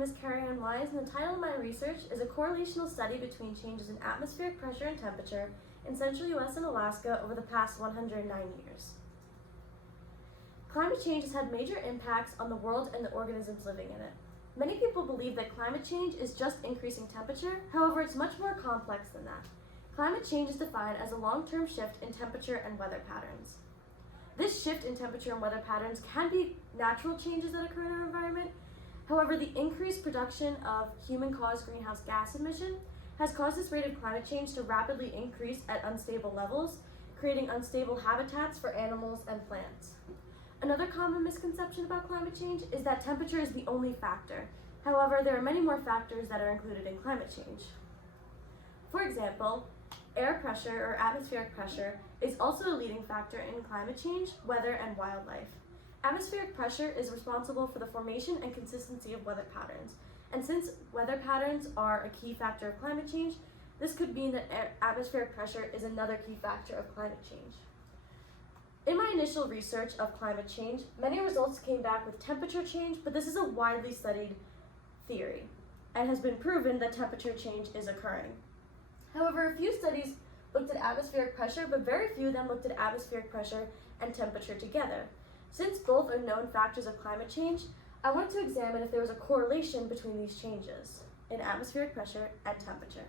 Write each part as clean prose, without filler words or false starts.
name is Kerry and Wise, and the title of my research is a correlational study between changes in atmospheric pressure and temperature in central US and Alaska over the past 109 years. Climate change has had major impacts on the world and the organisms living in it. Many people believe that climate change is just increasing temperature. However, it's much more complex than that. Climate change is defined as a long-term shift in temperature and weather patterns. This shift in temperature and weather patterns can be natural changes that occur in our environment. However, the increased production of human-caused greenhouse gas emission has caused this rate of climate change to rapidly increase at unstable levels, creating unstable habitats for animals and plants. Another common misconception about climate change is that temperature is the only factor. However, there are many more factors that are included in climate change. For example, air pressure or atmospheric pressure is also a leading factor in climate change, weather, and wildlife. Atmospheric pressure is responsible for the formation and consistency of weather patterns. And since weather patterns are a key factor of climate change, this could mean that atmospheric pressure is another key factor of climate change. In my initial research of climate change, many results came back with temperature change, but this is a widely studied theory and has been proven that temperature change is occurring. However, a few studies looked at atmospheric pressure, but very few of them looked at atmospheric pressure and temperature together. Since both are known factors of climate change, I wanted to examine if there was a correlation between these changes in atmospheric pressure and temperature.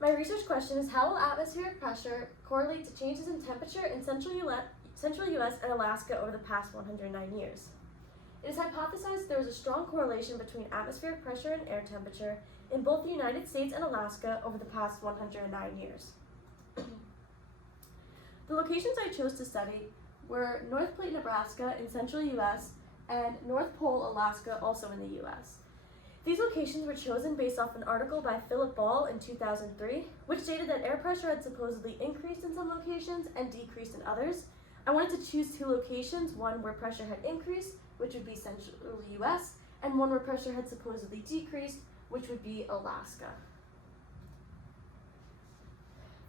My research question is, how will atmospheric pressure correlate to changes in temperature in central US and Alaska over the past 109 years? It is hypothesized there is a strong correlation between atmospheric pressure and air temperature in both the United States and Alaska over the past 109 years. The locations I chose to study were North Platte, Nebraska in central US and North Pole, Alaska, also in the US. These locations were chosen based off an article by Philip Ball in 2003, which stated that air pressure had supposedly increased in some locations and decreased in others. I wanted to choose two locations, one where pressure had increased, which would be central US, and one where pressure had supposedly decreased, which would be Alaska.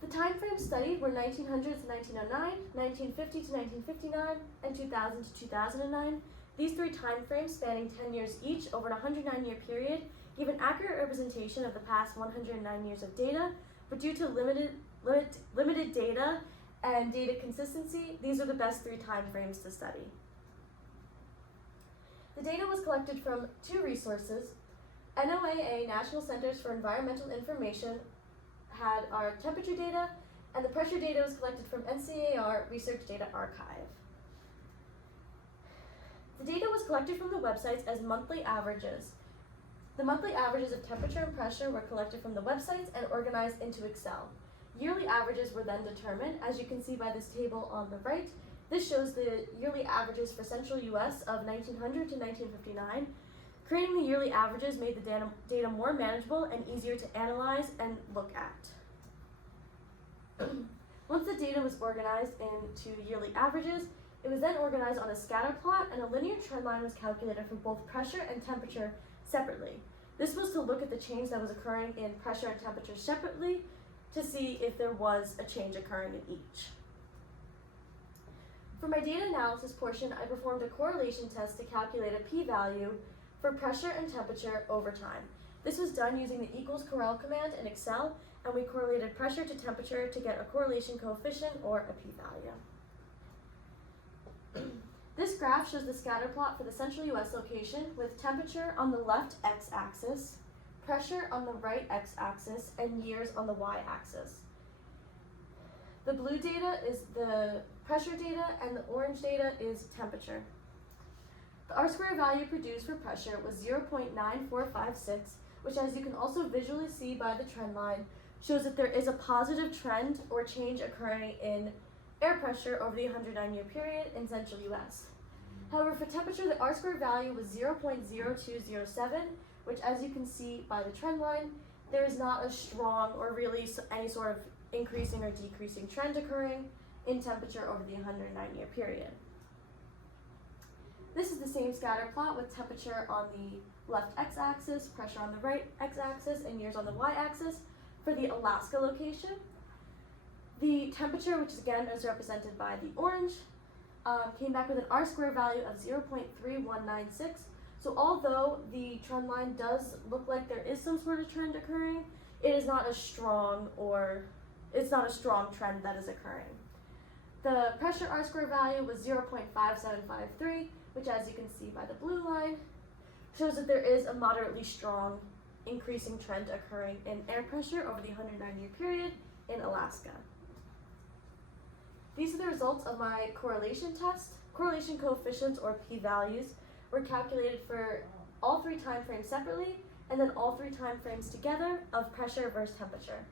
The time frames studied were 1900 to 1909, 1950 to 1959, and 2000 to 2009. These three time frames, spanning 10 years each over a 109-year period, give an accurate representation of the past 109 years of data, but due to limited data and data consistency, these are the best three time frames to study. The data was collected from two resources. NOAA, National Centers for Environmental Information, had our temperature data, and the pressure data was collected from NCAR Research Data Archive. The data was collected from the websites as monthly averages. The monthly averages of temperature and pressure were collected from the websites and organized into Excel. Yearly averages were then determined, as you can see by this table on the right. This shows the yearly averages for central US of 1900 to 1959. Creating the yearly averages made the data more manageable and easier to analyze and look at. Once the data was organized into yearly averages, it was then organized on a scatter plot, and a linear trend line was calculated for both pressure and temperature separately. This was to look at the change that was occurring in pressure and temperature separately to see if there was a change occurring in each. For my data analysis portion, I performed a correlation test to calculate a p-value for pressure and temperature over time. This was done using the equals correl command in Excel, and we correlated pressure to temperature to get a correlation coefficient or a p-value. This graph shows the scatter plot for the central US location with temperature on the left x-axis, pressure on the right x-axis, and years on the y-axis. The blue data is the pressure data and the orange data is temperature. The R-squared value produced for pressure was 0.9456, which, as you can also visually see by the trend line, shows that there is a positive trend or change occurring in air pressure over the 109-year period in central US. However, for temperature, the R-squared value was 0.0207, which, as you can see by the trend line, there is not a strong or really any sort of increasing or decreasing trend occurring in temperature over the 109-year period. This is the same scatter plot with temperature on the left x-axis, pressure on the right x-axis, and years on the y-axis for the Alaska location. The temperature, which again is represented by the orange, came back with an R-squared value of 0.3196, So although the trend line does look like there is some sort of trend occurring, it is not a strong trend that is occurring. The pressure R-square value was 0.5753, which, as you can see by the blue line, shows that there is a moderately strong increasing trend occurring in air pressure over the 109-year period in Alaska. These are the results of my correlation test. Correlation coefficients, or p-values, were calculated for all three time frames separately and then all three time frames together of pressure versus temperature.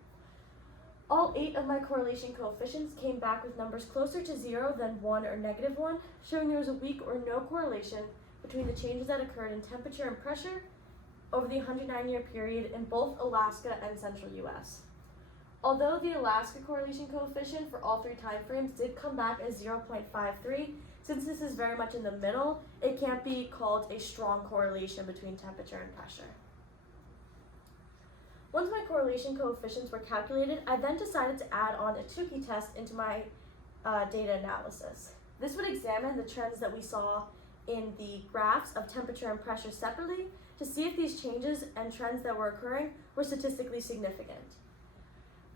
All 8 of my correlation coefficients came back with numbers closer to 0 than 1 or -1, showing there was a weak or no correlation between the changes that occurred in temperature and pressure over the 109-year period in both Alaska and central US. Although the Alaska correlation coefficient for all three time frames did come back as 0.53, since this is very much in the middle, it can't be called a strong correlation between temperature and pressure. Once my correlation coefficients were calculated, I then decided to add on a Tukey test into my data analysis. This would examine the trends that we saw in the graphs of temperature and pressure separately to see if these changes and trends that were occurring were statistically significant.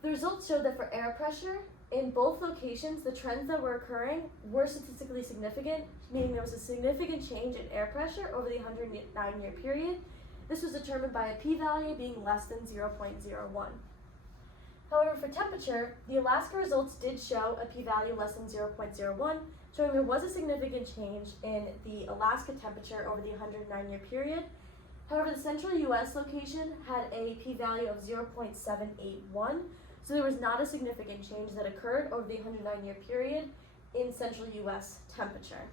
The results showed that for air pressure, in both locations, the trends that were occurring were statistically significant, meaning there was a significant change in air pressure over the 109-year period. This was determined by a p-value being less than 0.01. However, for temperature, the Alaska results did show a p-value less than 0.01, showing there was a significant change in the Alaska temperature over the 109-year period. However, the central US location had a p-value of 0.781, so there was not a significant change that occurred over the 109-year period in central US temperature.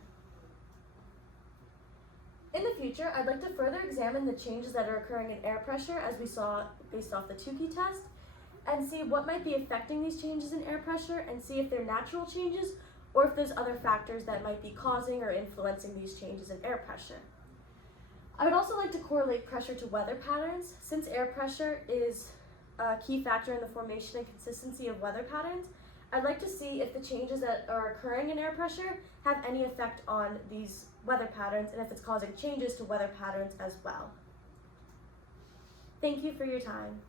In the future, I'd like to further examine the changes that are occurring in air pressure, as we saw based off the Tukey test, and see what might be affecting these changes in air pressure and see if they're natural changes or if there's other factors that might be causing or influencing these changes in air pressure. I would also like to correlate pressure to weather patterns. Since air pressure is a key factor in the formation and consistency of weather patterns, I'd like to see if the changes that are occurring in air pressure have any effect on these weather patterns and if it's causing changes to weather patterns as well. Thank you for your time.